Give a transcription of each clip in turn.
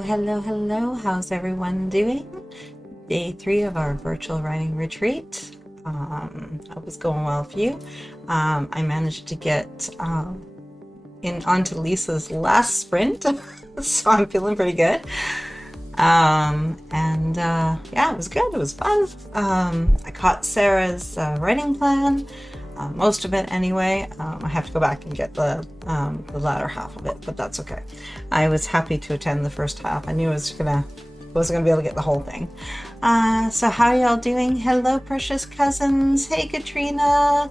Hello. How's everyone doing? Day 3 of our virtual writing retreat. Hope it's going well for you. I managed to get onto Lisa's last sprint, so I'm feeling pretty good. Yeah, it was good. It was fun. I caught Sarah's writing plan. Most of it anyway. I have to go back and get the latter half of it, but that's okay. I was happy to attend the first half. I knew I wasn't gonna be able to get the whole thing. So how are y'all doing? Hello, precious cousins. Hey, Katrina.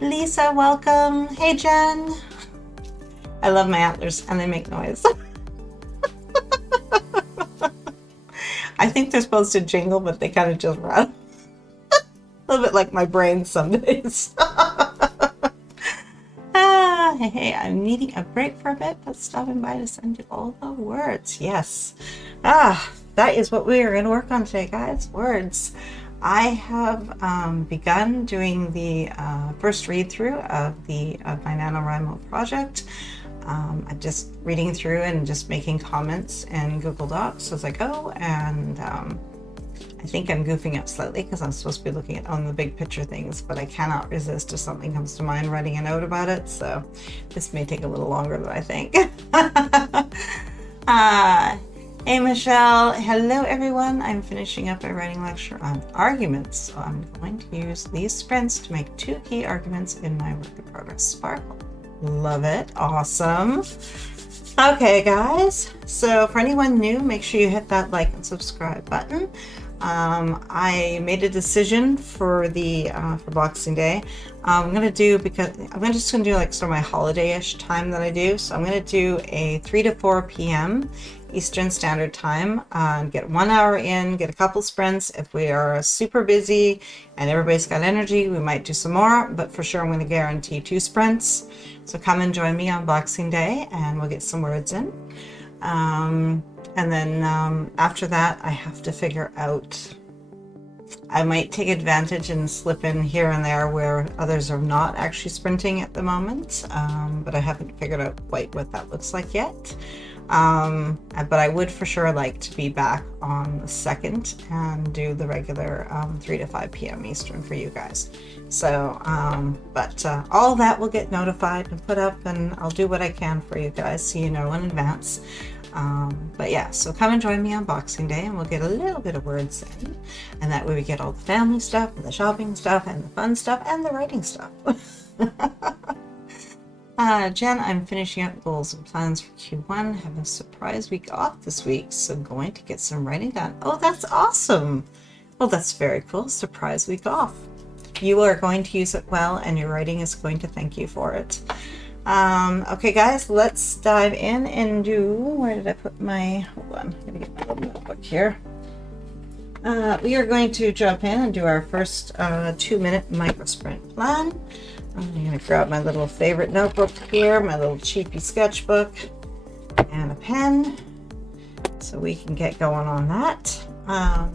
Lisa, welcome. Hey, Jen. I love my antlers and they make noise. I think they're supposed to jingle, but they kind of just run. A little bit like my brain some days. Hey, I'm needing a break for a bit, but stopping by to send you all the words. Yes. That is what we are going to work on today, guys. Words. I have begun doing the first read through of my NaNoWriMo project. I'm just reading through and just making comments in Google Docs as I go, and I think I'm goofing up slightly because I'm supposed to be looking at the big picture things, but I cannot resist if something comes to mind writing a note about it, so this may take a little longer than I think. Hey Michelle, hello everyone. I'm finishing up a writing lecture on arguments, so I'm going to use these sprints to make 2 key arguments in my work in progress Sparkle. Love it. Awesome. Okay guys, so for anyone new, make sure you hit that like and subscribe button. I made a decision for Boxing Day. I'm just gonna do like sort of my holiday-ish time that I do. So I'm gonna do a 3 to 4 p.m. Eastern Standard Time, and get 1 hour in, get a couple sprints. If we are super busy and everybody's got energy, we might do some more, but for sure I'm going to guarantee 2 sprints. So come and join me on Boxing Day and we'll get some words in. And then after that, I have to figure out, I might take advantage and slip in here and there where others are not actually sprinting at the moment, but I haven't figured out quite what that looks like yet. But I would for sure like to be back on the 2nd and do the regular 3 to 5 p.m. Eastern for you guys. So, all that will get notified and put up, and I'll do what I can for you guys so you know in advance. But yeah, so come and join me on Boxing Day and we'll get a little bit of words in, and that way we get all the family stuff and the shopping stuff and the fun stuff and the writing stuff. Jen, I'm finishing up goals and plans for Q1. Have a surprise week off this week, so going to get some writing done. Oh, that's awesome. Well, that's very cool. Surprise week off. You are going to use it well, and your writing is going to thank you for it. Okay, guys, let's dive in and do, where did I put my, hold on, I'm gonna get my little notebook here. We are going to jump in and do our first 2-minute micro sprint plan. I'm going to grab my little favorite notebook here, my little cheapy sketchbook, and a pen, so we can get going on that.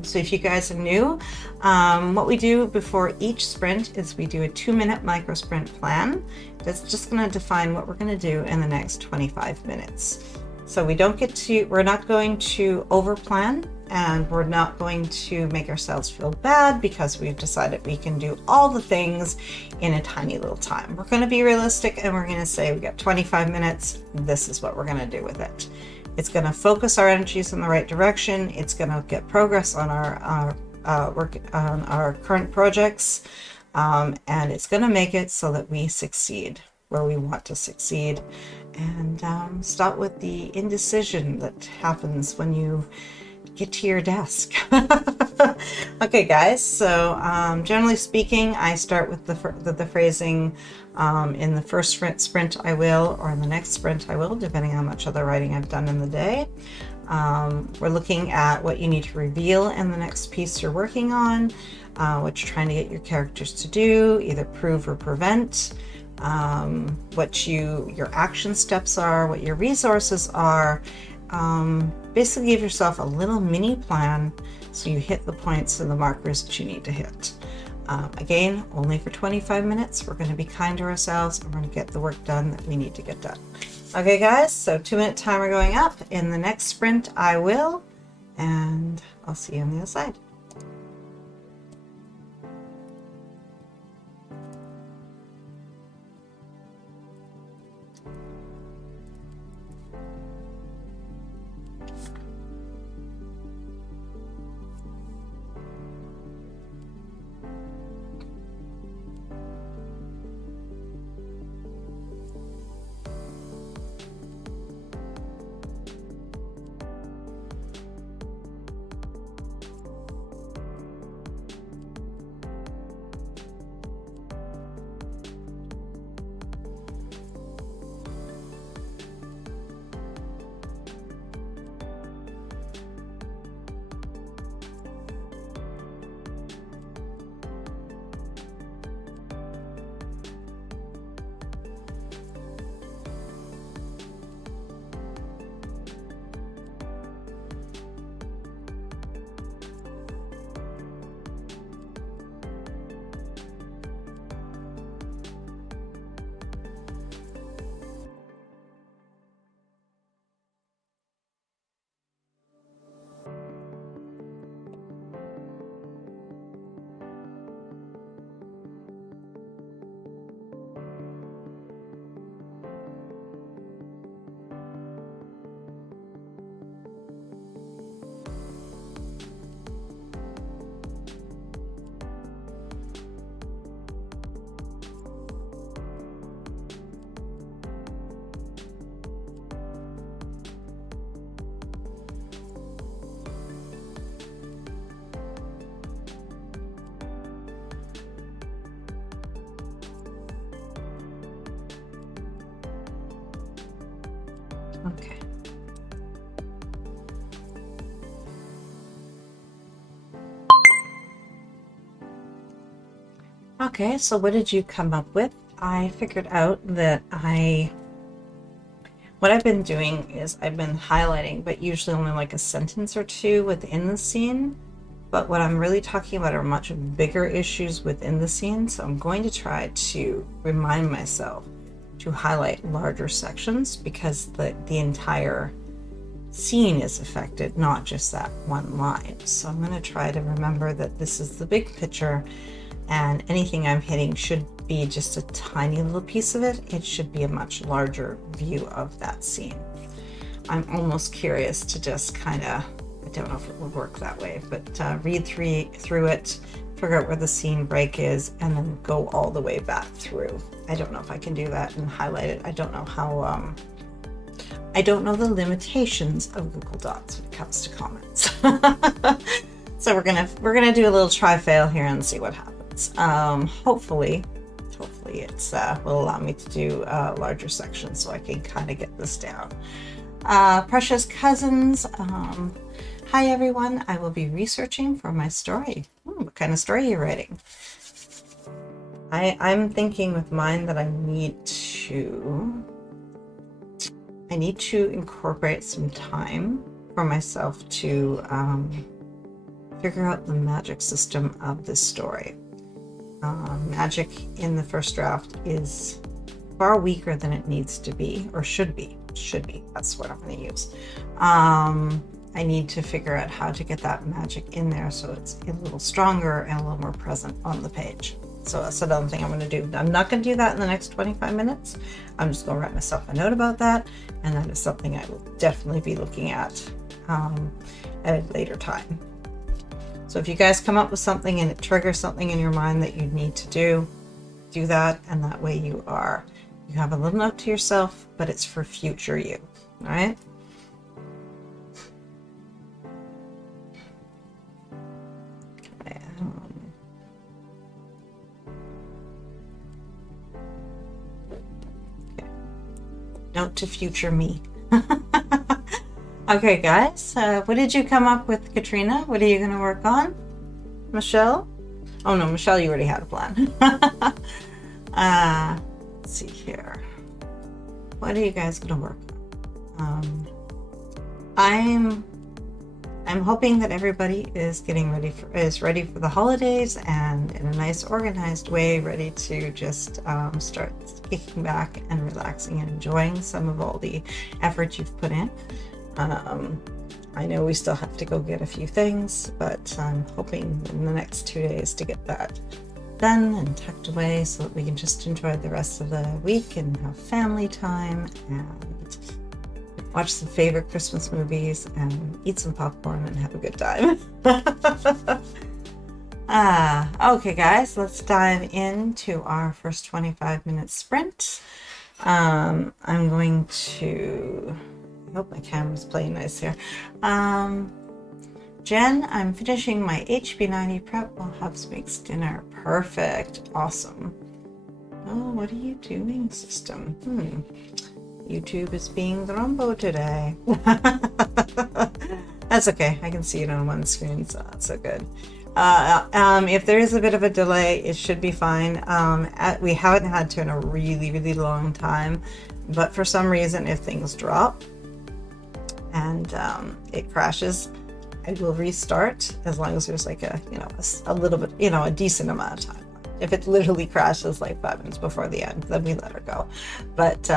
So if you guys are new, what we do before each sprint is we do a 2-minute micro sprint plan. That's just going to define what we're going to do in the next 25 minutes. So we're not going to over plan, and we're not going to make ourselves feel bad because we've decided we can do all the things in a tiny little time. We're going to be realistic, and we're going to say we got 25 minutes. This is what we're going to do with it. It's going to focus our energies in the right direction. It's going to get progress on our work on our current projects, and it's going to make it so that we succeed where we want to succeed, and stop with the indecision that happens when you get to your desk. Okay, guys, so generally speaking, I start with the phrasing. In the first sprint I will, or in the next sprint I will, depending on how much other writing I've done in the day. We're looking at what you need to reveal in the next piece you're working on, what you're trying to get your characters to do, either prove or prevent, what your action steps are, what your resources are. Basically give yourself a little mini plan so you hit the points and the markers that you need to hit. Again, only for 25 minutes. We're going to be kind to ourselves and we're going to get the work done that we need to get done. Okay guys, so 2-minute timer going up. In the next sprint I will, and I'll see you on the other side. Okay. Okay, so what did you come up with? I figured out that what I've been doing is I've been highlighting, but usually only like a sentence or two within the scene. But what I'm really talking about are much bigger issues within the scene. So I'm going to try to remind myself to highlight larger sections, because the entire scene is affected, not just that one line. So I'm going to try to remember that this is the big picture, and anything I'm hitting should be just a tiny little piece of it. It should be a much larger view of that scene. I'm almost curious to just kind of, I don't know if it would work that way, but read through it, figure out where the scene break is, and then go all the way back through. I don't know if I can do that and highlight it. I don't know how, I don't know the limitations of Google Docs when it comes to comments. So we're gonna do a little try fail here and see what happens. Hopefully it's will allow me to do larger sections so I can kind of get this down. Precious cousins, hi everyone. I will be researching for my story. What kind of story are you writing? I'm thinking with mine that I need to incorporate some time for myself to figure out the magic system of this story. Magic in the first draft is far weaker than it needs to be, or should be. That's what I'm going to use. I need to figure out how to get that magic in there so it's a little stronger and a little more present on the page. So that's another thing I'm going to do. I'm not going to do that in the next 25 minutes. I'm just going to write myself a note about that, and that is something I will definitely be looking at a later time. So if you guys come up with something and it triggers something in your mind that you need to do that, and that way you have a little note to yourself, but it's for future you. All right? Okay. Note to future me. Okay, guys, what did you come up with, Katrina? What are you going to work on? Michelle? Oh, no, Michelle, you already had a plan. Let's see here. What are you guys going to work on? I'm I'm hoping that everybody is ready for the holidays and in a nice organized way, ready to just start kicking back and relaxing and enjoying some of all the effort you've put in. I know we still have to go get a few things, but I'm hoping in the next 2 days to get that done and tucked away so that we can just enjoy the rest of the week and have family time and watch some favorite Christmas movies and eat some popcorn and have a good time. Okay guys, let's dive into our first 25-minute sprint. I'm going to, I hope my camera's playing nice here. Jen, I'm finishing my HB90 prep while Hubs makes dinner. Perfect. Awesome. Oh, what are you doing, system? YouTube is being Grumbo today. That's okay. I can see it on one screen, so that's so good. If there is a bit of a delay, it should be fine. We haven't had to in a really, really long time, but for some reason, if things drop and it crashes, I will restart as long as there's like a little bit, a decent amount of time. If it literally crashes like 5 minutes before the end, then we let her go. But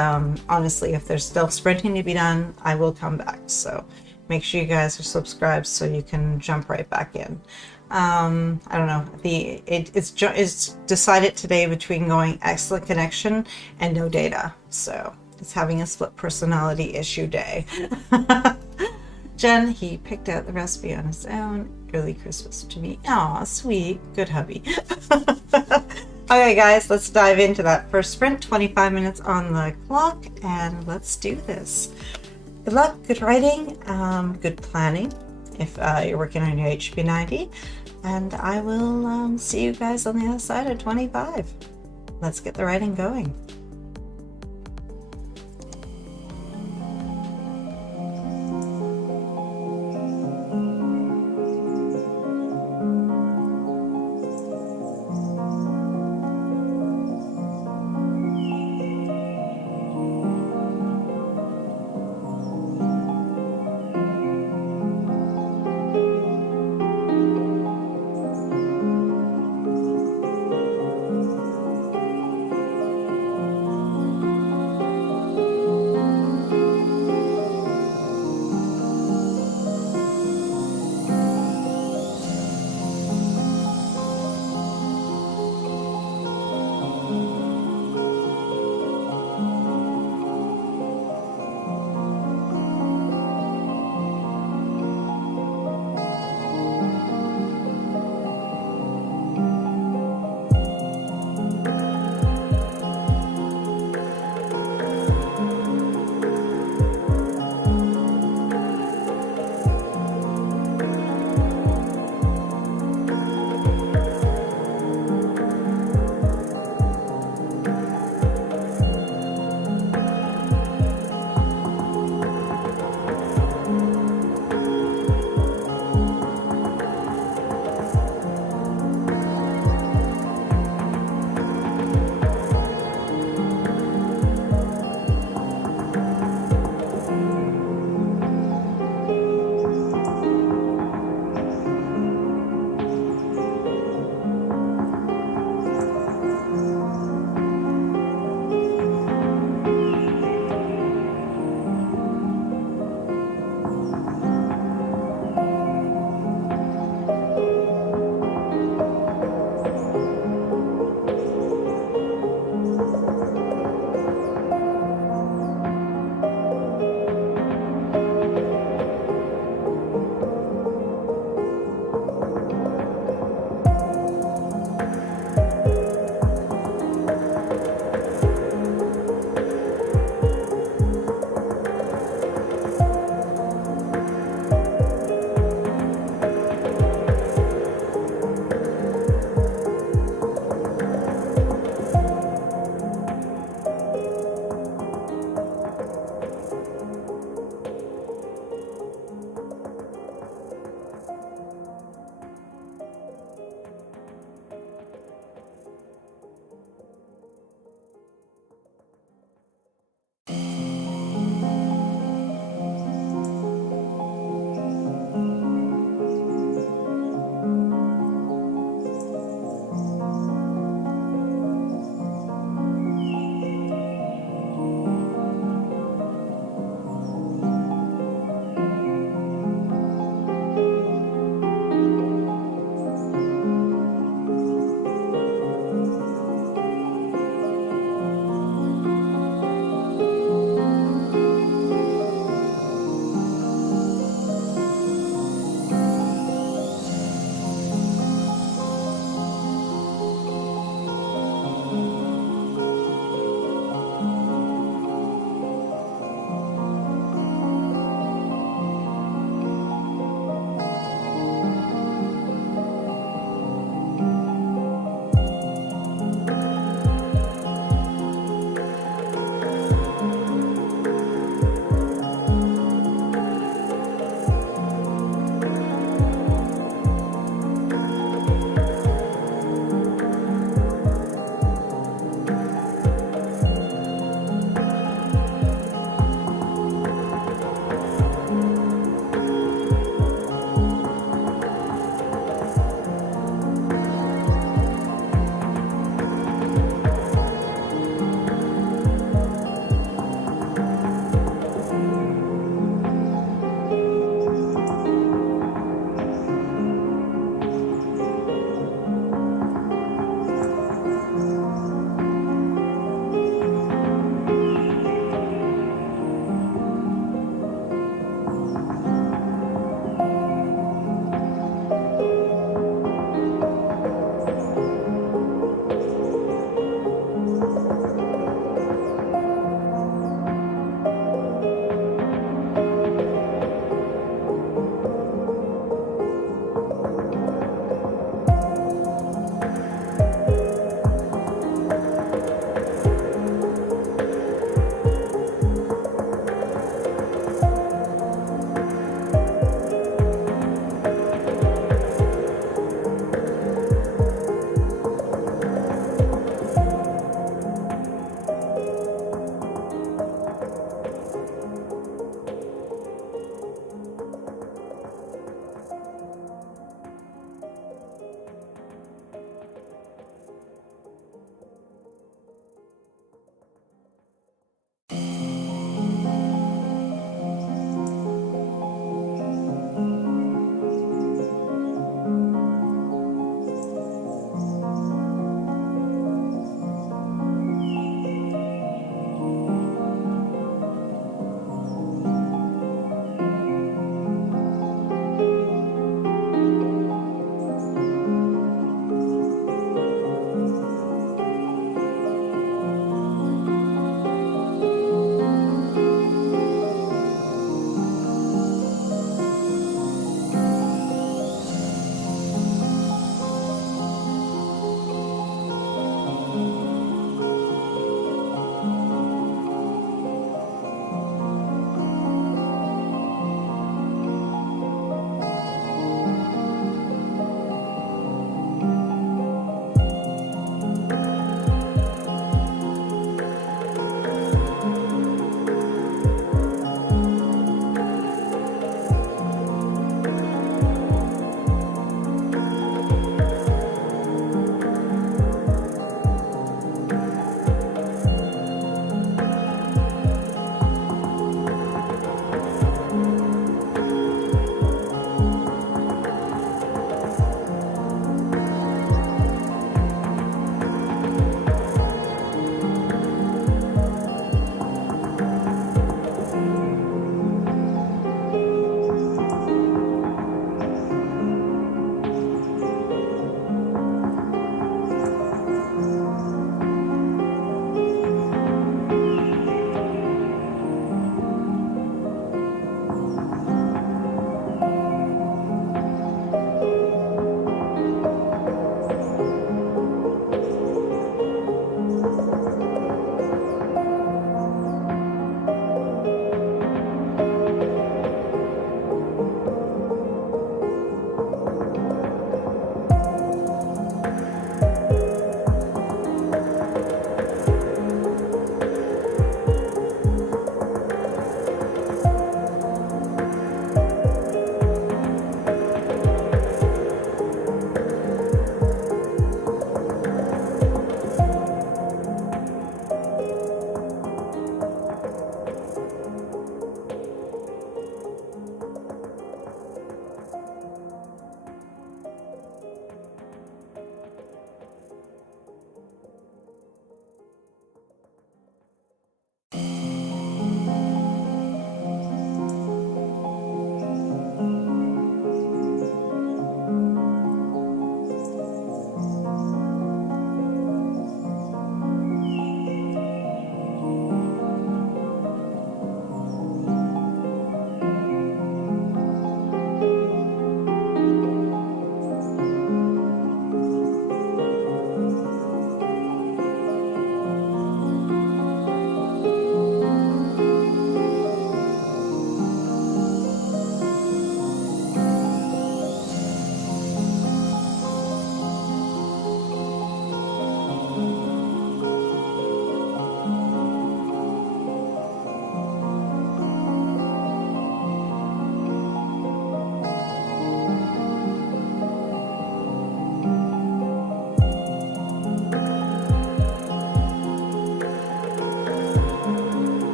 honestly, if there's still sprinting to be done, I will come back. So make sure you guys are subscribed so you can jump right back in. I don't know. It's decided today between going excellent connection and no data. So it's having a split personality issue day. Jen, he picked out the recipe on his own. Early Christmas to me. Aw, sweet. Good hubby. Okay, guys, let's dive into that first sprint. 25 minutes on the clock, and let's do this. Good luck, good writing, good planning if you're working on your HB90, and I will see you guys on the other side of 25. Let's get the writing going.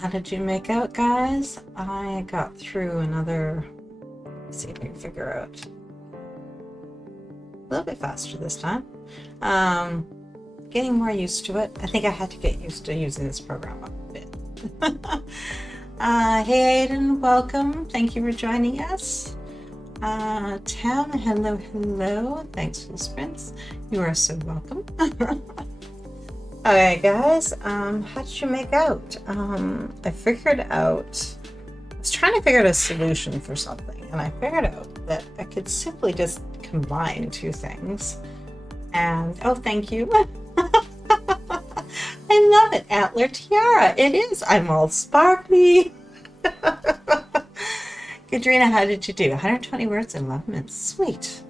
how did you make out, guys? I got through another, let's see if I can figure out, a little bit faster this time. Getting more used to it. I think I had to get used to using this program a bit. Hey Aiden, welcome. Thank you for joining us. Tam, hello, hello. Thanks for the sprints. You are so welcome. Alright guys, how did you make out? I figured out, I was trying to figure out a solution for something, and I figured out that I could simply just combine two things. And, oh, thank you. I love it, Antler Tiara. It is. I'm all sparkly. Katrina, how did you do? 120 words in 11 minutes. Sweet.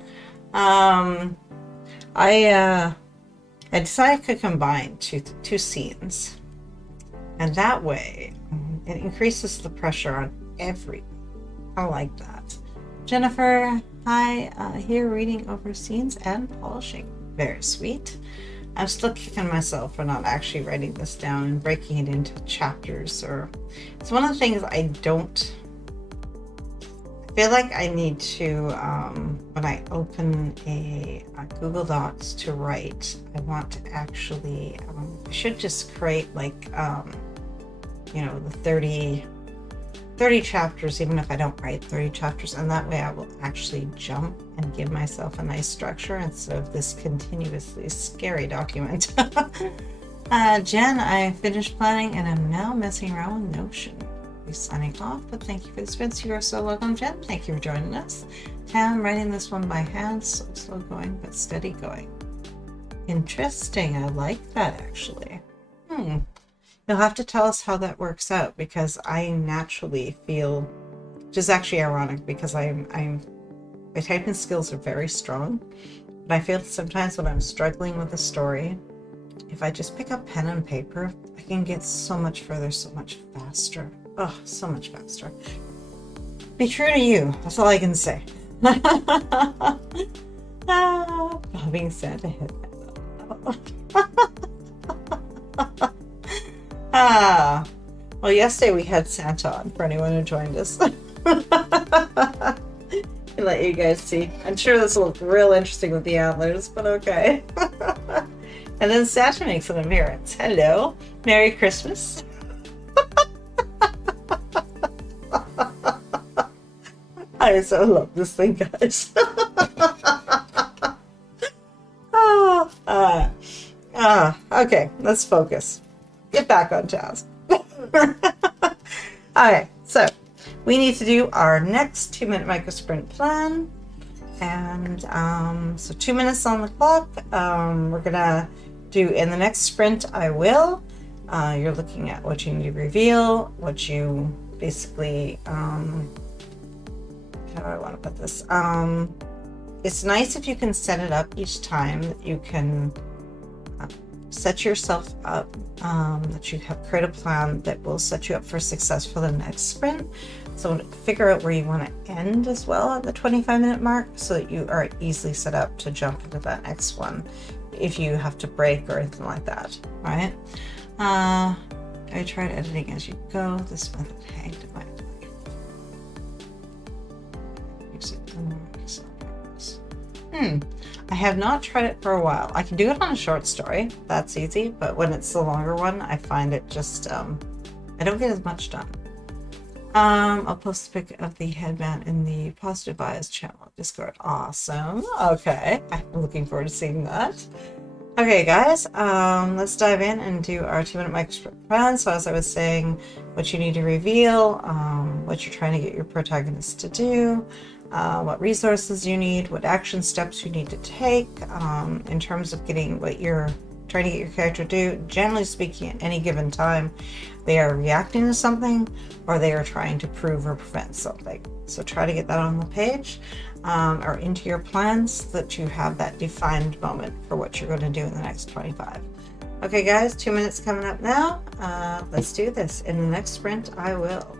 I decided I could combine two scenes, and that way it increases the pressure on every. I like that. Jennifer, hi. Here reading over scenes and polishing. Very sweet. I'm still kicking myself for not actually writing this down and breaking it into chapters. Or it's one of the things I don't. I feel like I need to, when I open a Google Docs to write, I want to actually, I should just create like, you know, the 30 chapters, even if I don't write 30 chapters, and that way I will actually jump and give myself a nice structure instead of this continuously scary document. Jen, I finished planning and I'm now messing around with Notion. Be signing off, but thank you for the spins. You are so welcome, Jen. Thank you for joining us. Tam, writing this one by hand, so slow going but steady going. Interesting. I like that actually. You'll have to tell us how that works out, because I naturally feel, which is actually ironic because my typing skills are very strong, but I feel sometimes when I'm struggling with a story, if I just pick up pen and paper, I can get so much further, so much faster. Oh, so much faster. Be true to you. That's all I can say. Bobbing Santa head. Well, yesterday we had Santa on for anyone who joined us. Let you guys see. I'm sure this will look real interesting with the antlers, but okay. And then Santa makes an appearance. Hello. Merry Christmas. I so love this thing, guys. Okay, let's focus. Get back on task. Okay, so we need to do our next 2-minute micro sprint plan, and so 2 minutes on the clock. We're gonna do in the next sprint. You're looking at what you need to reveal, what you basically how do I want to put this? It's nice if you can set it up each time that you can set yourself up, that you have create a plan that will set you up for success for the next sprint. So figure out where you want to end as well at the 25-minute mark, so that you are easily set up to jump into that next one if you have to break or anything like that, right? I tried editing as you go. This method hanged in my I have not tried it for a while. I can do it on a short story. That's easy. But when it's the longer one, I find it just, I don't get as much done. I'll post a pic of the headband in the Positive Bias channel Discord. Awesome. Okay. I'm looking forward to seeing that. Okay, guys, let's dive in and do our 2-minute micro plan. So as I was saying, what you need to reveal, what you're trying to get your protagonist to do, what resources you need, what action steps you need to take in terms of getting what you're trying to get your character to do. Generally speaking, at any given time, they are reacting to something or they are trying to prove or prevent something. So try to get that on the page or into your plans so that you have that defined moment for what you're going to do in the next 25. Okay, guys, 2 minutes coming up now. Let's do this. In the next sprint, I will.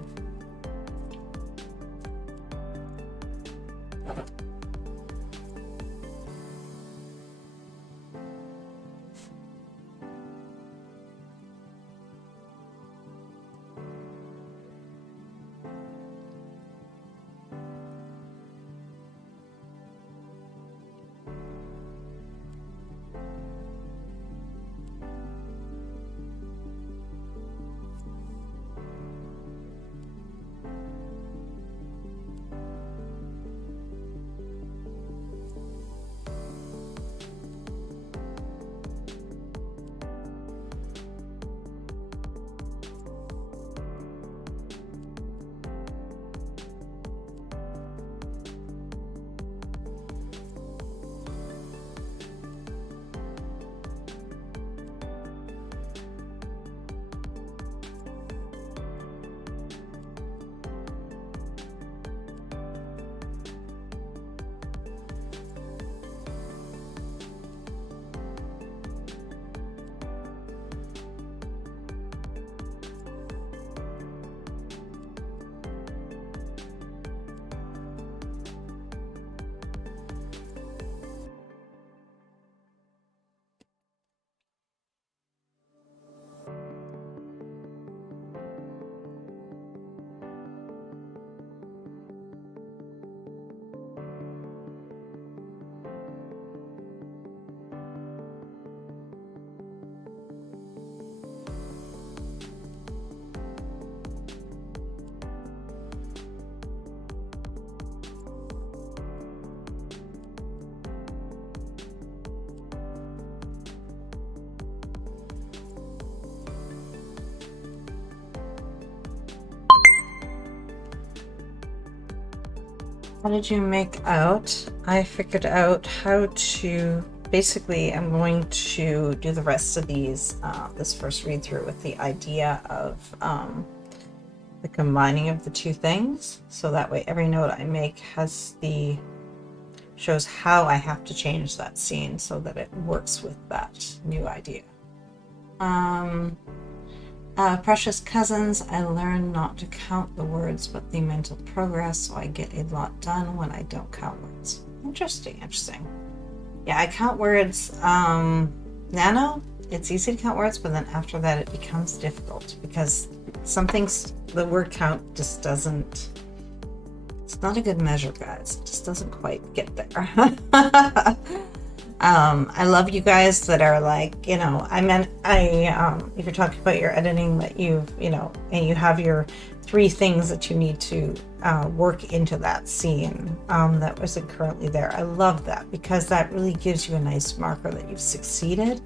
How did you make out? I figured out how to, basically I'm going to do the rest of these, this first read through with the idea of the combining of the two things. So that way every note I make shows how I have to change that scene so that it works with that new idea. Precious cousins, I learned not to count the words but the mental progress, so I get a lot done when I don't count words. Interesting. Yeah, I count words. Nano, it's easy to count words, but then after that it becomes difficult because the word count just doesn't, it's not a good measure, guys. It just doesn't quite get there. I love you guys that are like, if you're talking about your editing, that and you have your 3 things that you need to work into that scene that wasn't currently there. I love that because that really gives you a nice marker that you've succeeded,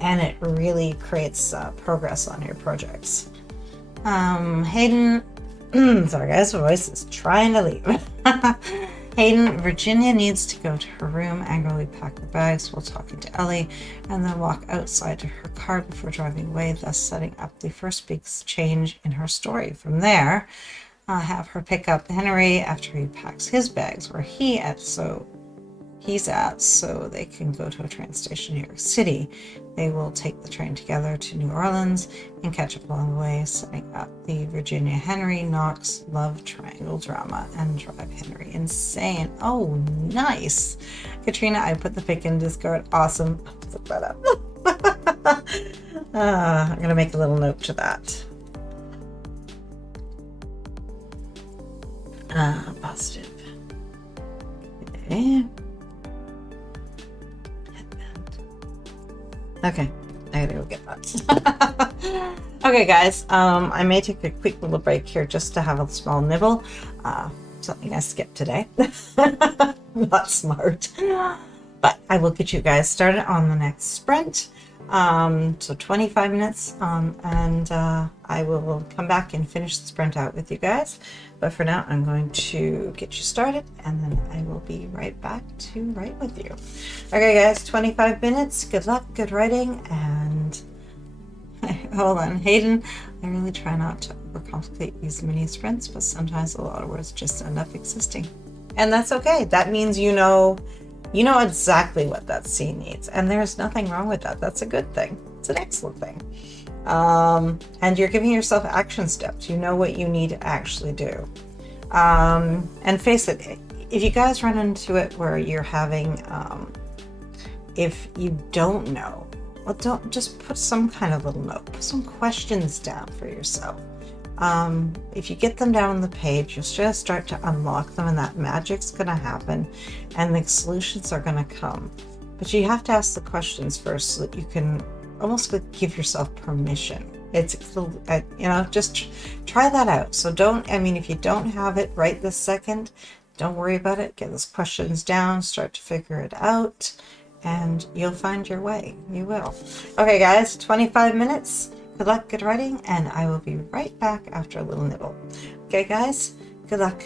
and it really creates progress on your projects. Hayden, sorry guys, my voice is trying to leave. Hayden, Virginia needs to go to her room, angrily pack her bags while talking to Ellie, and then walk outside to her car before driving away, thus setting up the first big change in her story. From there, have her pick up Henry after he packs his bags where he's at, so they can go to a train station in New York City. They will take the train together to New Orleans and catch up along the way, setting up the Virginia Henry Knox love triangle drama and drive Henry insane. Oh, nice. Katrina, I put the pic in Discord. Awesome. Look that up. I'm going to make a little note to that. Positive. Okay. Okay, I gotta go get that. Okay, guys, I may take a quick little break here just to have a small nibble. Something I skipped today. Not smart. But I will get you guys started on the next sprint. So 25 minutes, and I will come back and finish the sprint out with you guys. But for now, I'm going to get you started, and then I will be right back to write with you. Okay, guys, 25 minutes. Good luck, good writing, and hold on, Hayden. I really try not to overcomplicate these mini sprints, but sometimes a lot of words just end up existing, and that's okay. That means you know exactly what that scene needs, and there's nothing wrong with that. That's a good thing. It's an excellent thing. And you're giving yourself action steps. You know what you need to actually do. And face it, if you guys run into it where you're having, if you don't know, well, don't just put some kind of little note, put some questions down for yourself. If you get them down on the page, you'll just start to unlock them, and that magic's going to happen, and the solutions are going to come. But you have to ask the questions first so that you can almost give yourself permission. It's, just try that out. So if you don't have it right this second, don't worry about it. Get those questions down, start to figure it out, and you'll find your way. You will. Okay, guys, 25 minutes. Good luck, good writing, and I will be right back after a little nibble. Okay, guys, good luck.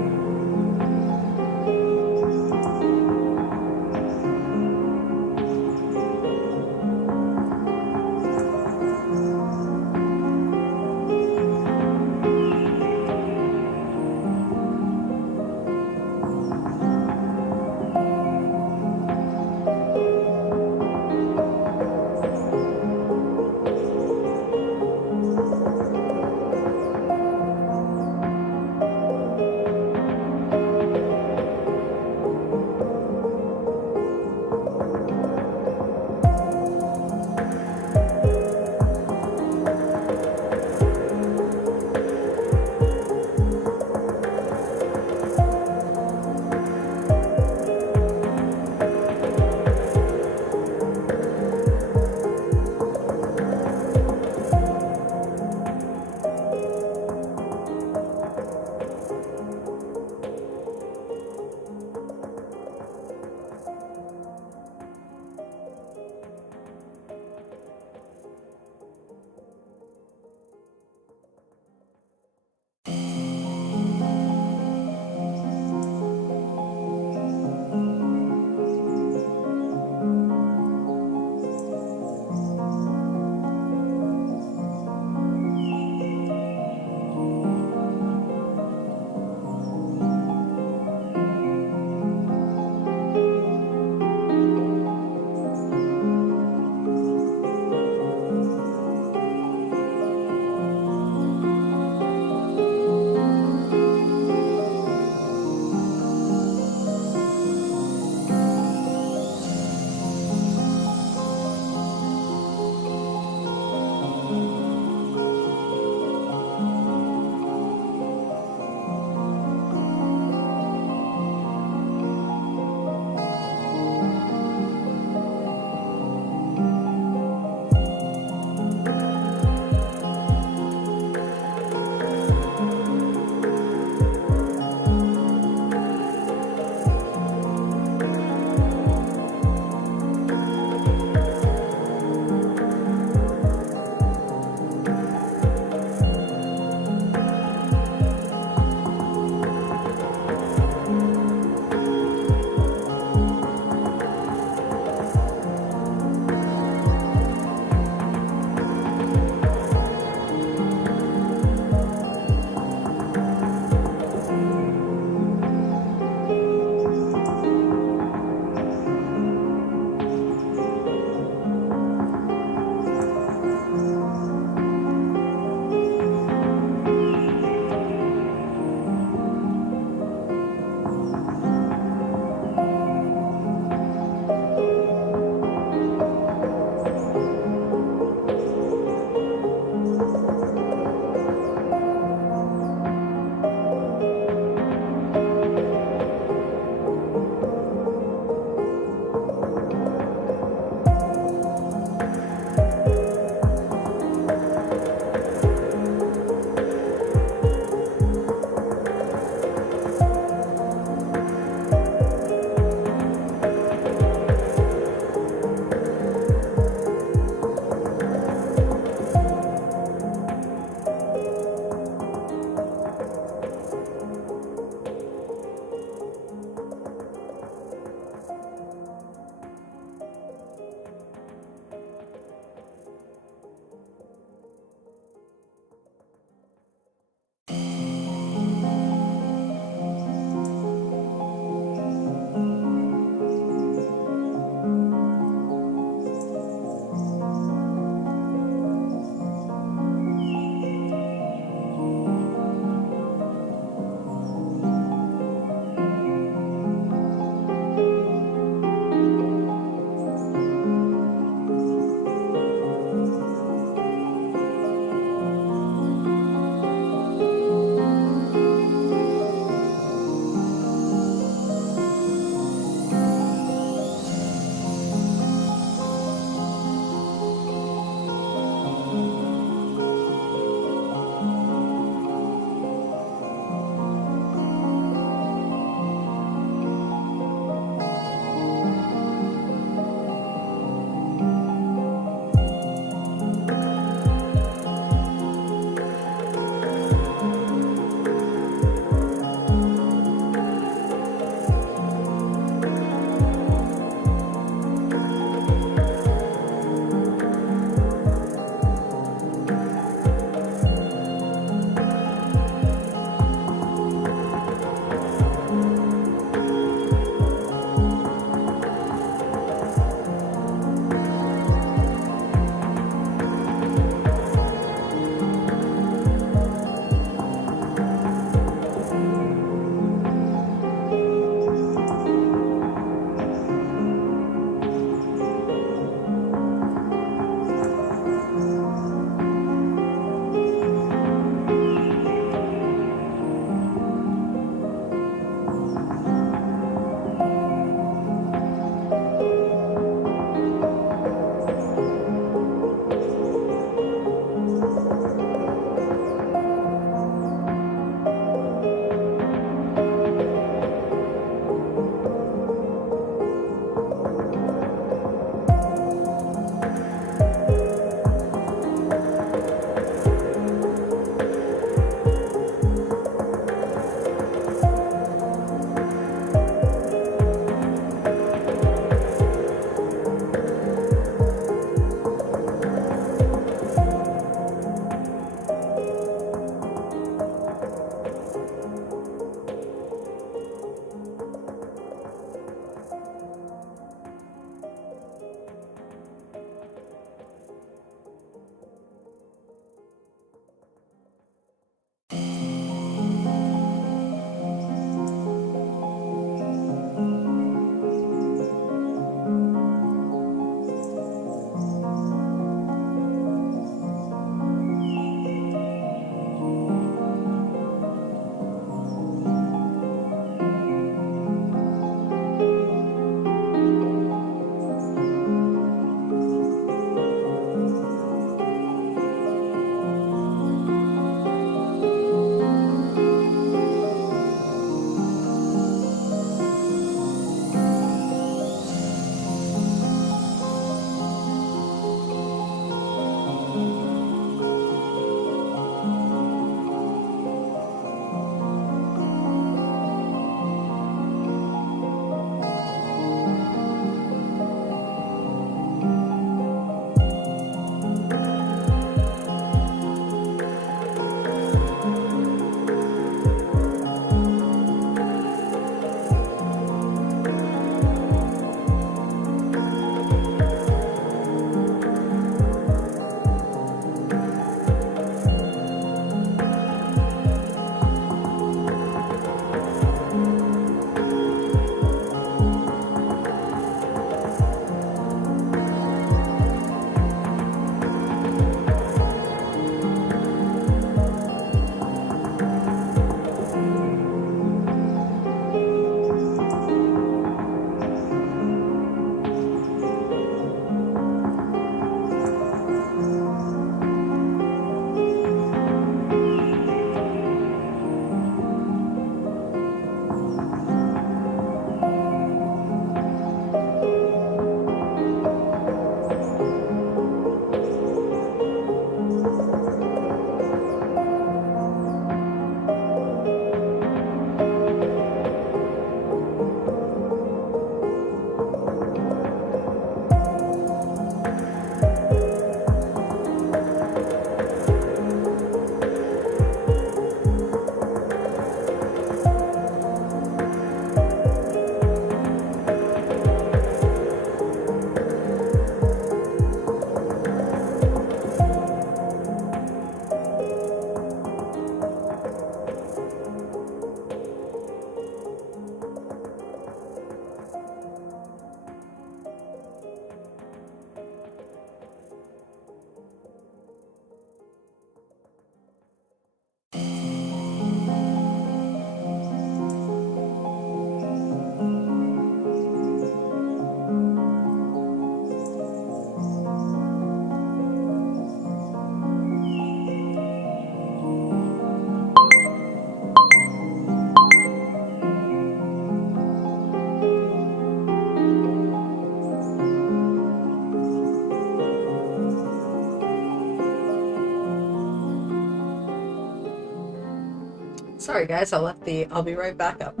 Sorry guys, I'll be right back up.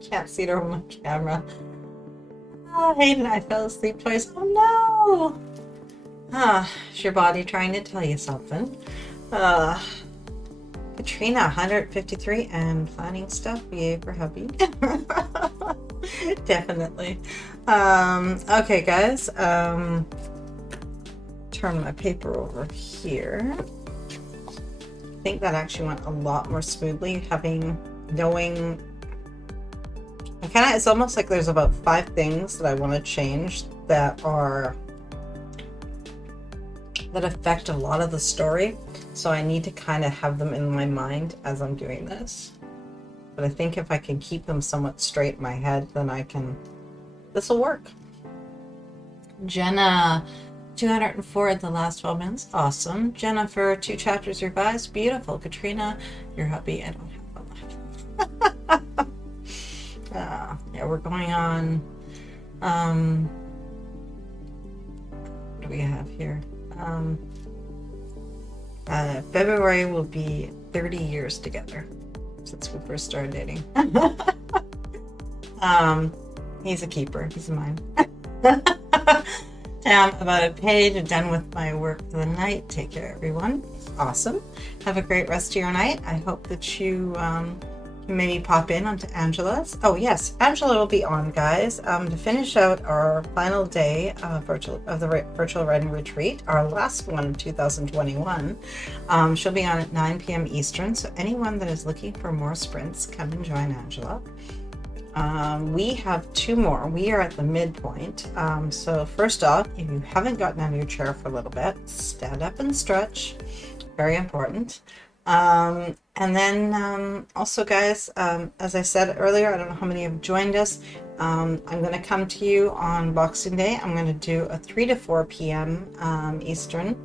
Can't see it over my camera. Oh, Hayden, I fell asleep twice. Oh no! Is your body trying to tell you something? Katrina, 153 and planning stuff. Yay for hubby. Definitely. Okay, guys. Turn my paper over here. I think that actually went a lot more smoothly, knowing. It's almost like there's about 5 things that I want to change that affect a lot of the story. So I need to kind of have them in my mind as I'm doing this. But I think if I can keep them somewhat straight in my head, then this will work. Jenna, 204 at the last 12 minutes. Awesome. Jennifer, 2 chapters revised. Beautiful. Katrina, your hubby. I don't have one left. Yeah, we're going on. What do we have here? February will be 30 years together since we first started dating. He's a keeper. He's mine. I'm about a page and done with my work for the night. Take care, everyone. Awesome. Have a great rest of your night. I hope that you maybe pop in onto Angela's. Oh yes, Angela will be on, guys, to finish out our final day of the virtual writing retreat, our last one of 2021. She'll be on at 9 p.m. Eastern, so anyone that is looking for more sprints, come and join Angela. We have 2 more. We are at the midpoint. So first off, if you haven't gotten out of your chair for a little bit, stand up and stretch. Very important. And then also, guys, as I said earlier, I don't know how many have joined us. I'm going to come to you on Boxing Day. I'm going to do a 3 to 4 p.m. Eastern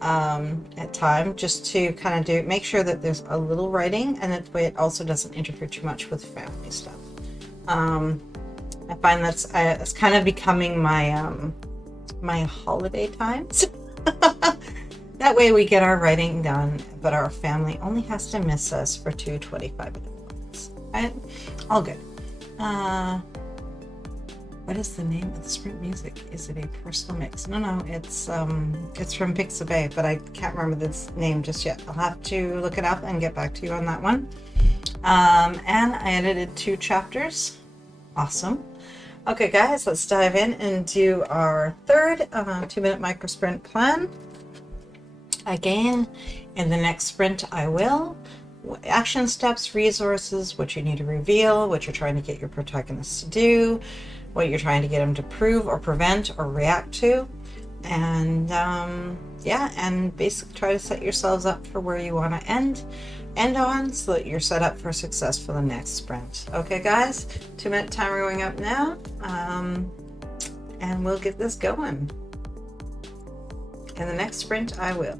at time, just to kind of make sure that there's a little writing, and that way it also doesn't interfere too much with family stuff. I find that's kind of becoming my my holiday times. That way we get our writing done, but our family only has to miss us for 225 minutes. Right? All good. What is the name of the sprint music? Is it a personal mix? No, it's from Pixabay, but I can't remember the name just yet. I'll have to look it up and get back to you on that one. And I edited 2 chapters. Awesome. Okay, guys, let's dive in and do our third 2-minute micro sprint plan. Again, in the next sprint, I will. Action steps, resources, what you need to reveal, what you're trying to get your protagonists to do, what you're trying to get them to prove or prevent or react to. And yeah, and basically try to set yourselves up for where you want to end on, so that you're set up for success for the next sprint. Okay, guys, 2-minute timer going up now, and we'll get this going. In the next sprint, I will.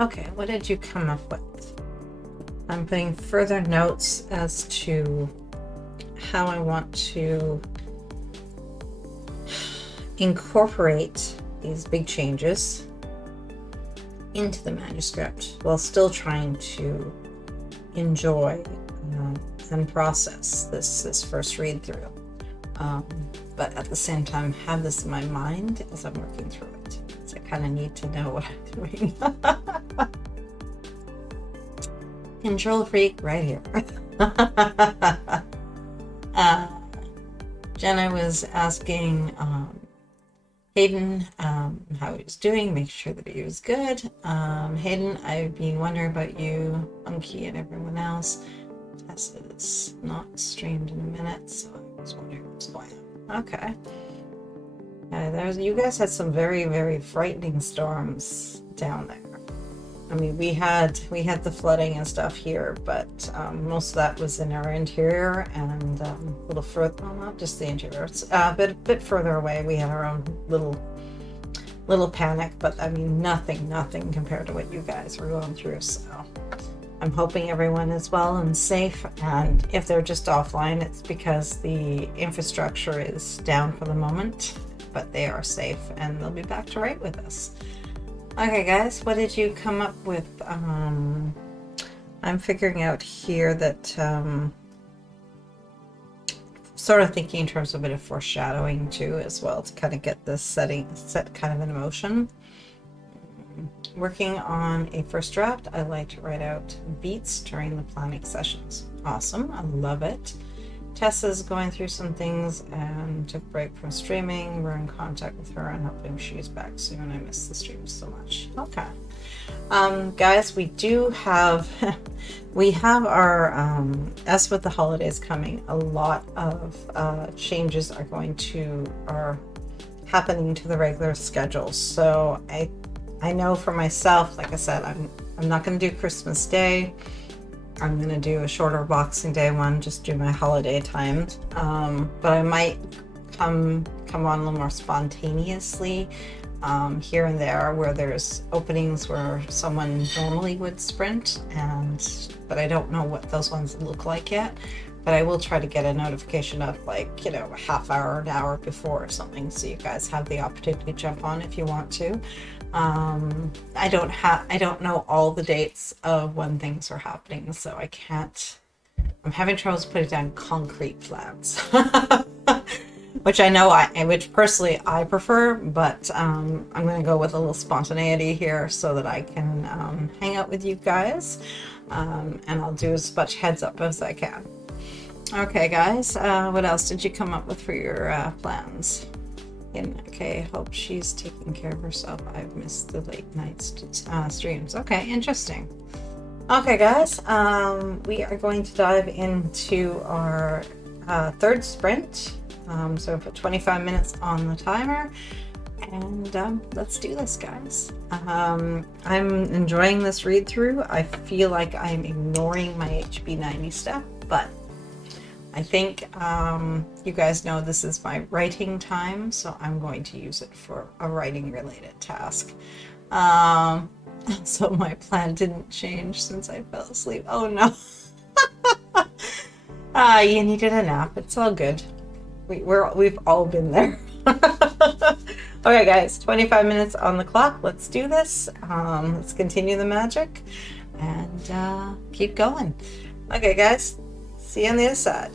Okay, what did you come up with? I'm putting further notes as to how I want to incorporate these big changes into the manuscript while still trying to enjoy and process this first read through. But at the same time, have this in my mind as I'm working through it. So I kind of need to know what I'm doing. Control freak right here. Jenna was asking Hayden how he was doing, make sure that he was good. Hayden, I've been wondering about you, Monkey, and everyone else. Tess is not streamed in a minute, so I was wondering what's going on. Okay. You guys had some very, very frightening storms down there. I mean, we had the flooding and stuff here, but most of that was in our interior and a little further, well, not just the interior, it's a bit further away. We had our own little panic, but I mean, nothing compared to what you guys were going through. So I'm hoping everyone is well and safe. And if they're just offline, it's because the infrastructure is down for the moment, but they are safe and they'll be back to write with us. Okay, guys, what did you come up with? I'm figuring out here that sort of thinking in terms of a bit of foreshadowing too, as well, to kind of get this set kind of in motion. Working on a first draft, I like to write out beats during the planning sessions. Awesome, I love it. Tessa's going through some things and took a break from streaming. We're in contact with her and hoping she's back soon. I miss the streams so much. Okay. Guys, we do have, we have our, as with the holidays coming, a lot of changes are happening to the regular schedule. So I know for myself, like I said, I'm not going to do Christmas Day. I'm going to do a shorter Boxing Day one, just do my holiday times. But I might come on a little more spontaneously here and there where there's openings where someone normally would sprint, but I don't know what those ones look like yet. But I will try to get a notification up, like, you know, a half hour, an hour before or something, so you guys have the opportunity to jump on if you want to. I don't know all the dates of when things are happening, so I can't. I'm having troubles putting down concrete plans, which I know which personally I prefer, but I'm going to go with a little spontaneity here so that I can hang out with you guys, and I'll do as much heads up as I can. Okay, guys, what else did you come up with for your plans? Okay, hope she's taking care of herself. I've missed the late night streams. Okay, interesting. Okay, guys, we are going to dive into our third sprint. So put 25 minutes on the timer, and let's do this, guys. I'm enjoying this read through. I feel like I'm ignoring my HB90 stuff, but I think you guys know this is my writing time, so I'm going to use it for a writing related task. So my plan didn't change since I fell asleep. Oh no. You needed a nap. It's all good. We've all been there. Okay, guys, 25 minutes on the clock. Let's do this. Let's continue the magic and keep going. Okay, guys, see you on the other side.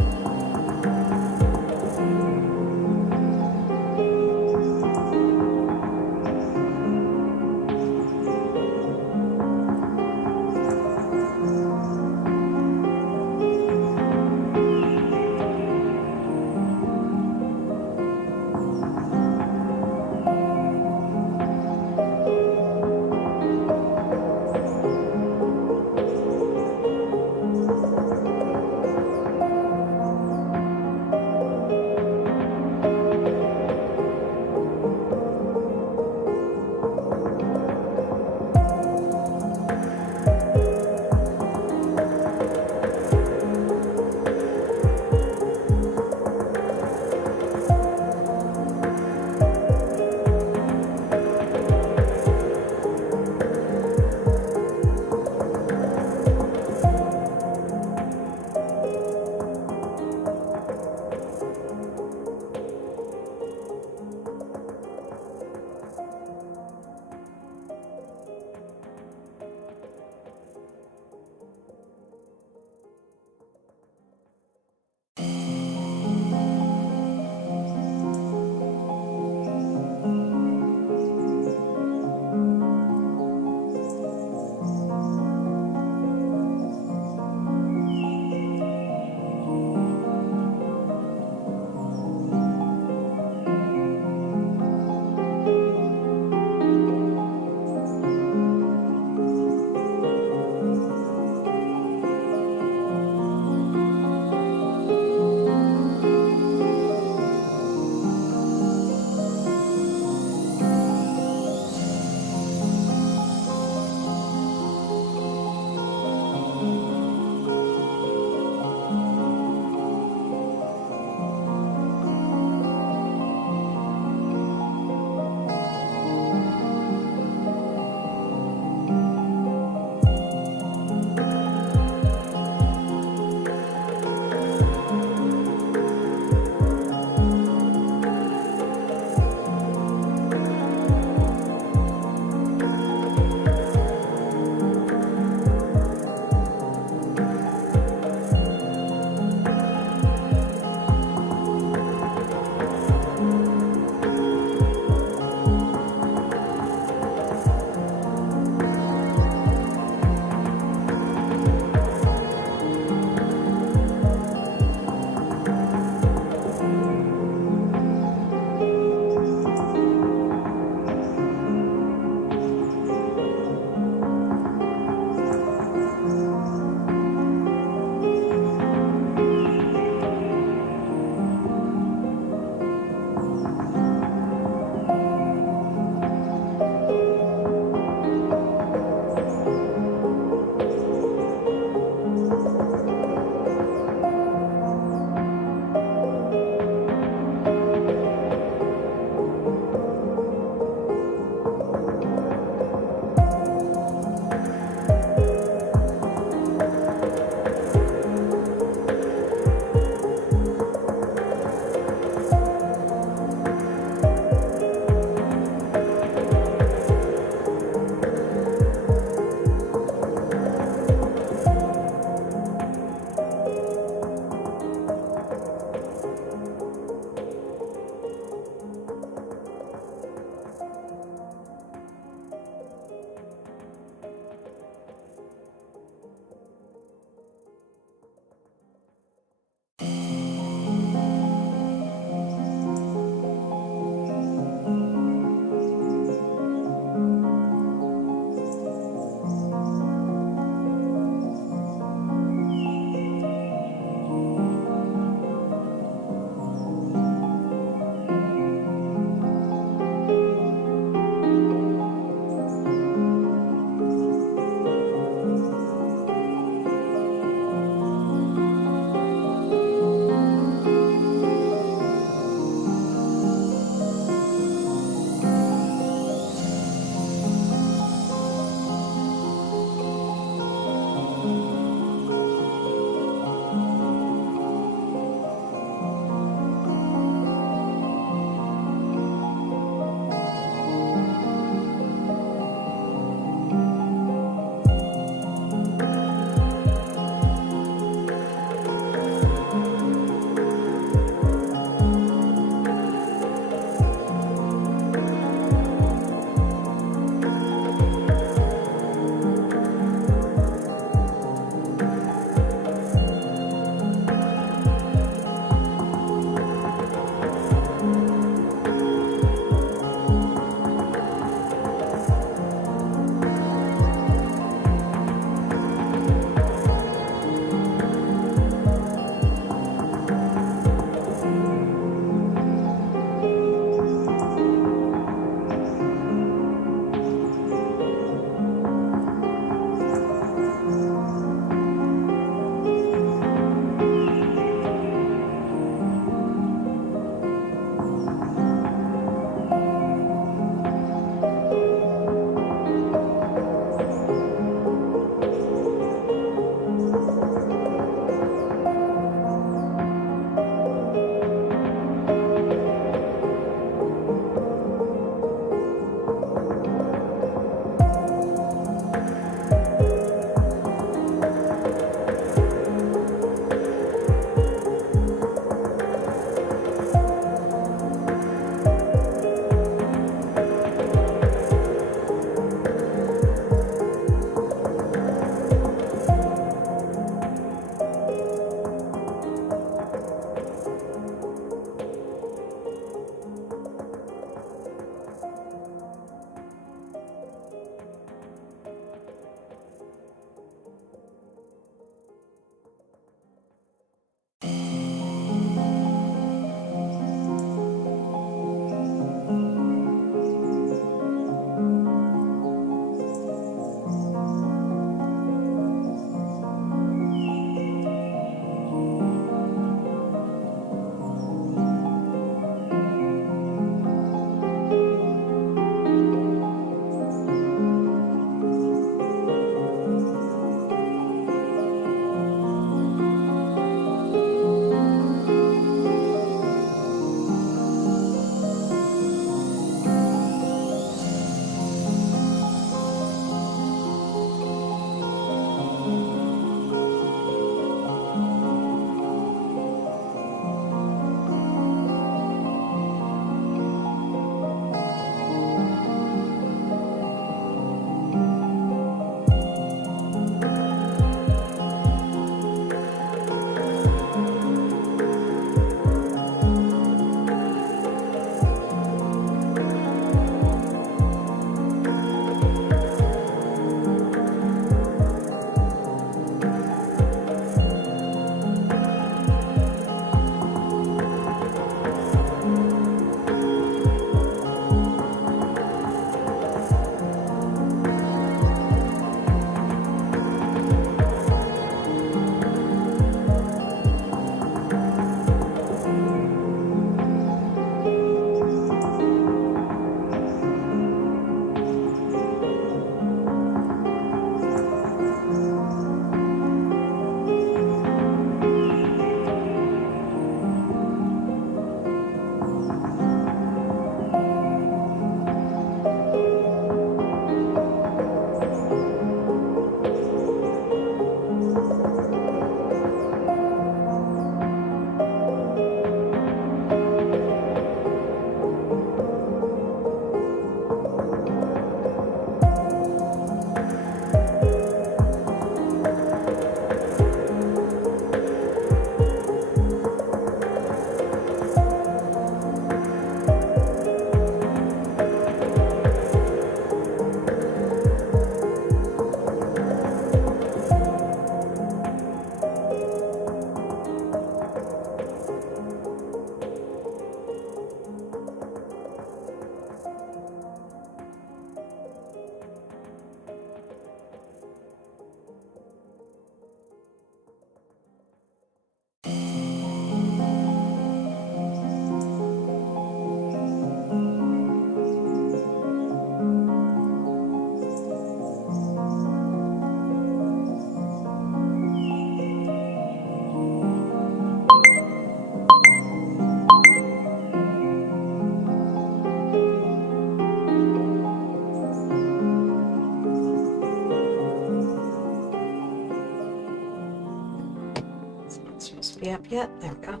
yet. There we go.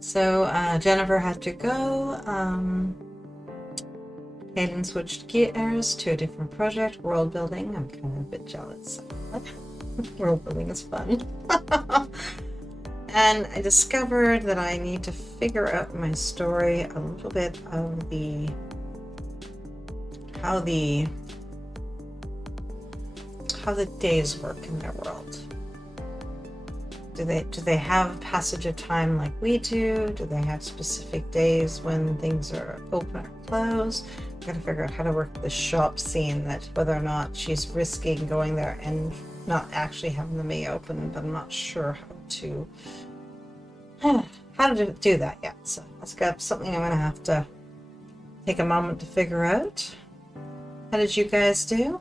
So Jennifer had to go. Hayden switched gears to a different project, world building. I'm kind of a bit jealous. World building is fun. And I discovered that I need to figure out my story, a little bit of how the days work in their world. Do they have passage of time like we do? Do they have specific days when things are open or closed? I've got to figure out how to work the shop scene, that whether or not she's risking going there and not actually having the May open, but I'm not sure how to do that yet. So that's got something I'm going to have to take a moment to figure out. How did you guys do?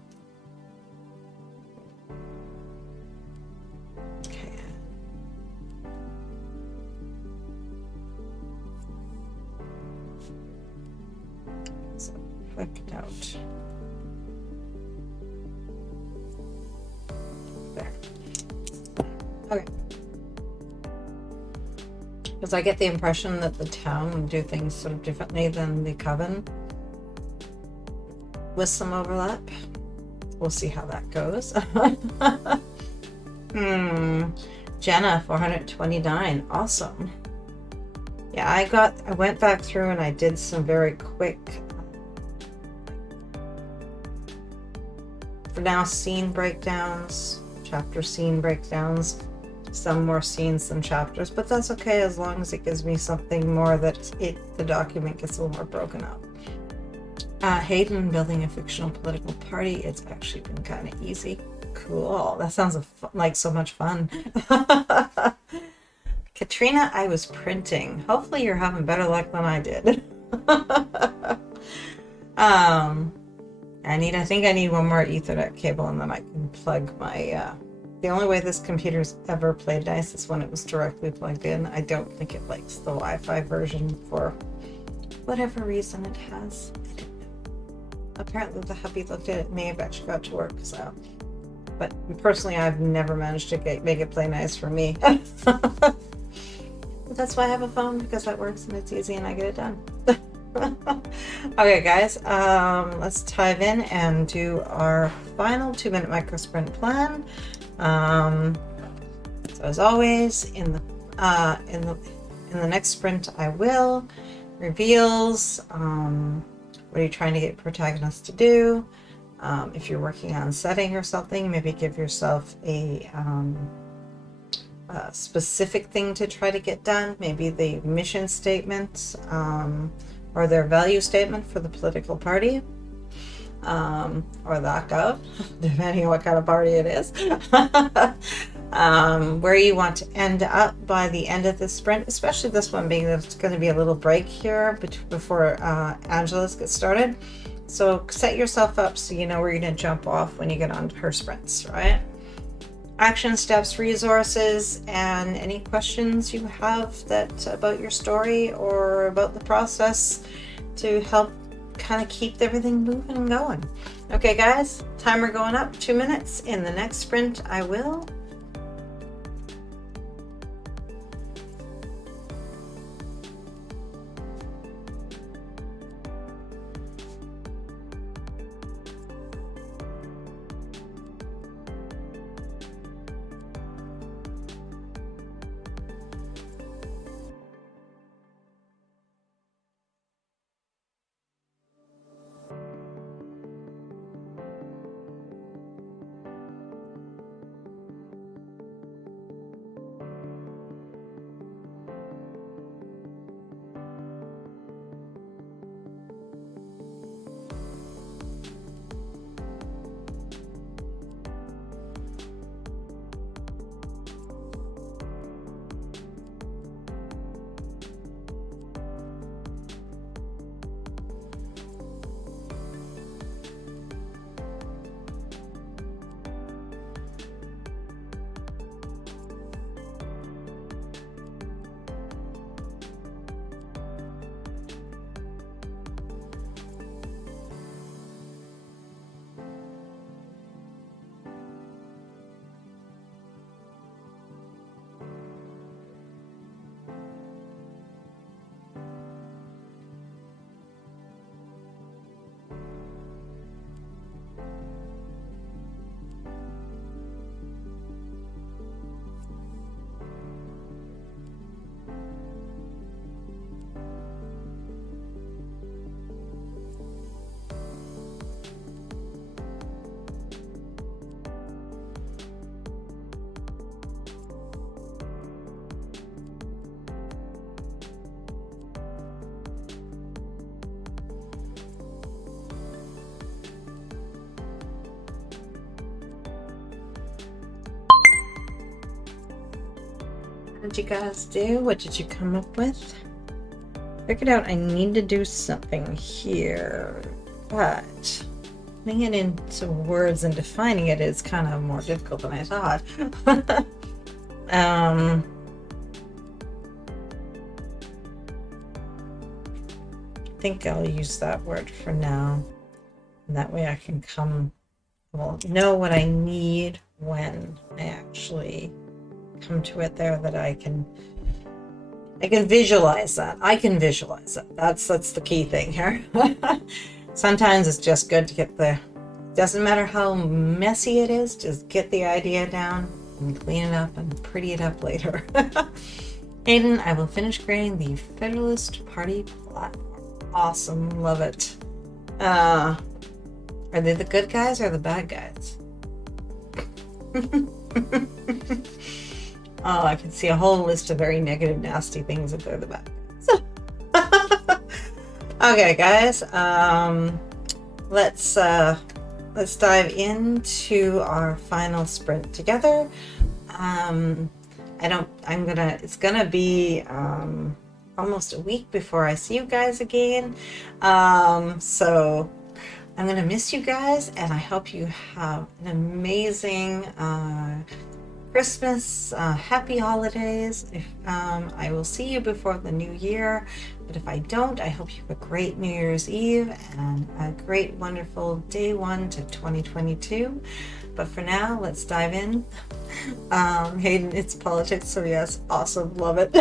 Okay. So click note. There. Okay. Because I get the impression that the town would do things sort of differently than the coven, with some overlap. We'll see how that goes. Jenna, 429, awesome. Yeah, I went back through and I did some very quick, for now, scene breakdowns, chapter scene breakdowns. Some more scenes than chapters, but that's okay as long as it gives me something more that the document gets a little more broken up. Hayden building a fictional political party. It's actually been kind of easy. Cool. That sounds like so much fun. Katrina, I was printing. Hopefully you're having better luck than I did. I think I need one more Ethernet cable, and then I can plug my the only way this computer's ever played nice is when it was directly plugged in. I don't think it likes the Wi-Fi version for whatever reason it has. Apparently the hubby looked at it, may have actually got to work, so. But personally, I've never managed to make it play nice for me. But that's why I have a phone, because that works and it's easy and I get it done. Okay, guys, let's dive in and do our final 2-minute micro sprint plan. So as always, in the next sprint, I will reveals. What are you trying to get protagonists to do? If you're working on setting or something, maybe give yourself a specific thing to try to get done. Maybe the mission statement or their value statement for the political party. Or lack of, depending on what kind of party it is. Where you want to end up by the end of this sprint, especially this one being there's going to be a little break here before Angela's gets started. So set yourself up so you know where you're going to jump off when you get on her sprints, right? Action steps, resources, and any questions you have about your story or about the process to help kind of keep everything moving and going. Okay, guys, timer going up, 2 minutes. In the next sprint, I will. did you guys do? What did you come up with? Figured out I need to do something here, but putting it into words and defining it is kind of more difficult than I thought. I think I'll use that word for now. And that way I can know what I need when I actually come to it there, that I can visualize that. I can visualize it. That's the key thing here. Sometimes it's just good to get doesn't matter how messy it is, just get the idea down and clean it up and pretty it up later. Aiden, I will finish creating the Federalist Party platform. Awesome, love it. Are they the good guys or the bad guys? Oh, I can see a whole list of very negative, nasty things if they're the bad guys. Okay, guys. Let's dive into our final sprint together. It's gonna be almost a week before I see you guys again. So I'm gonna miss you guys, and I hope you have an amazing Christmas, happy holidays. I will see you before the new year, but if I don't, I hope you have a great New Year's Eve and a great, wonderful day 1 to 2022. But for now, let's dive in. Hayden, it's politics, so yes, awesome, love it.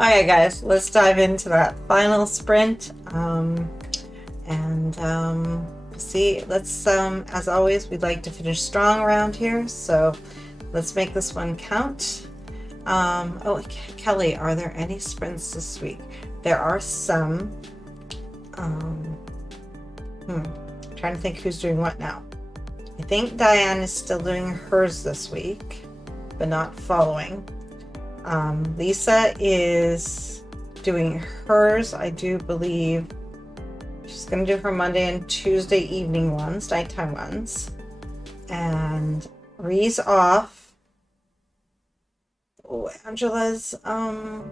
Okay, guys, let's dive into that final sprint. See, let's as always, we'd like to finish strong around here, so let's make this one count. Oh, Kelly, are there any sprints this week? There are some. Trying to think who's doing what now. I think Diane is still doing hers this week, but not following. Lisa is doing hers, I do believe. She's going to do her Monday and Tuesday evening ones, nighttime ones. And Ree's off. Oh, Angela's, I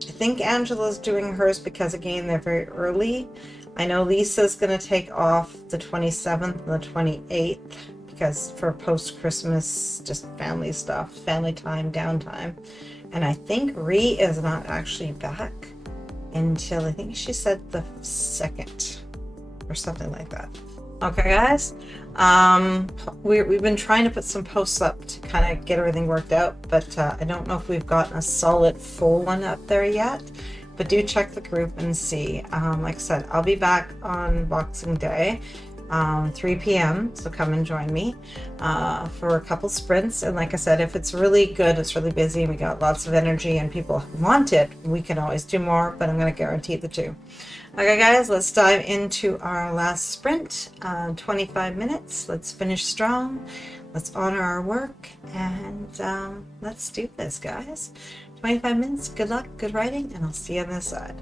think Angela's doing hers because, again, they're very early. I know Lisa's going to take off the 27th and the 28th because for post-Christmas, just family stuff, family time, downtime. And I think Ree is not actually back until, I think she said the 2nd or something like that. Okay, guys, we've been trying to put some posts up to kind of get everything worked out, but I don't know if we've gotten a solid full one up there yet, but do check the group and see. Like I said, I'll be back on Boxing Day, 3 p.m. So come and join me for a couple sprints. And like I said, if it's really good, it's really busy, and we got lots of energy and people want it, we can always do more, but I'm going to guarantee the 2. Okay, guys, let's dive into our last sprint. 25 minutes. Let's finish strong. Let's honor our work, and let's do this, guys. 25 minutes. Good luck, good writing, and I'll see you on this side.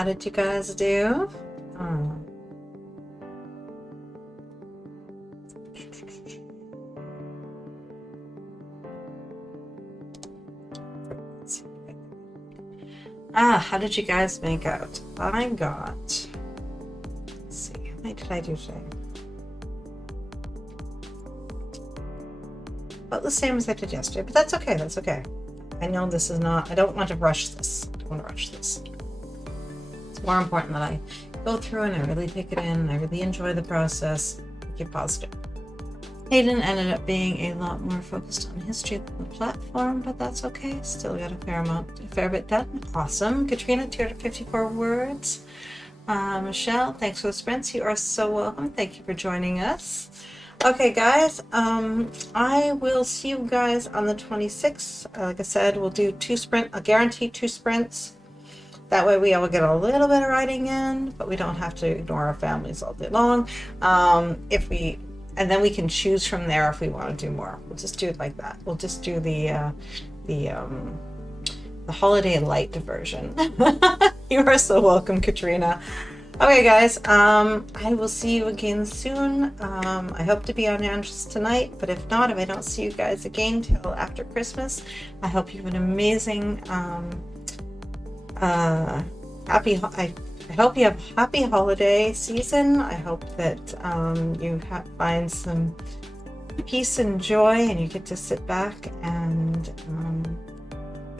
How did you guys do? How did you guys make out? I got, let's see, how many did I do today? About the same as I did yesterday, but that's okay, that's okay. I know this is not, I don't want to rush this. I don't want to rush this. It's more important that I go through and I really take it in and I really enjoy the process. Keep positive. Hayden ended up being a lot more focused on history than the platform, but that's okay. Still got a fair bit done. Awesome. Katrina, 254 words. Michelle, thanks for the sprints. You are so welcome. Thank you for joining us. Okay, guys, I will see you guys on the 26th. Like I said, we'll do a guaranteed 2 sprints. That way we will get a little bit of writing in, but we don't have to ignore our families all day long. And then we can choose from there if we want to do more. We'll just do it like that. We'll just do the holiday light version. You are so welcome, Katrina. Okay, guys, I will see you again soon. I hope to be on Angels tonight, but if not, if I don't see you guys again till after Christmas, I hope you have an amazing, I hope you have a happy holiday season. I hope that you find some peace and joy and you get to sit back and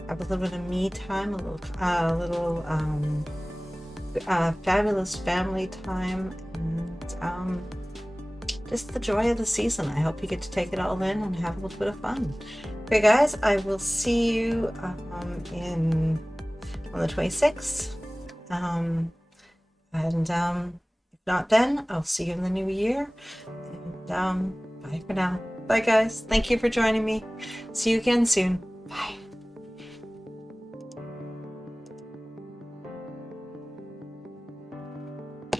have a little bit of me time, a little fabulous family time, and just the joy of the season. I hope you get to take it all in and have a little bit of fun. Okay, guys, I will see you on the 26th. If not then, I'll see you in the new year. And bye for now. Bye, guys. Thank you for joining me. See you again soon. Bye.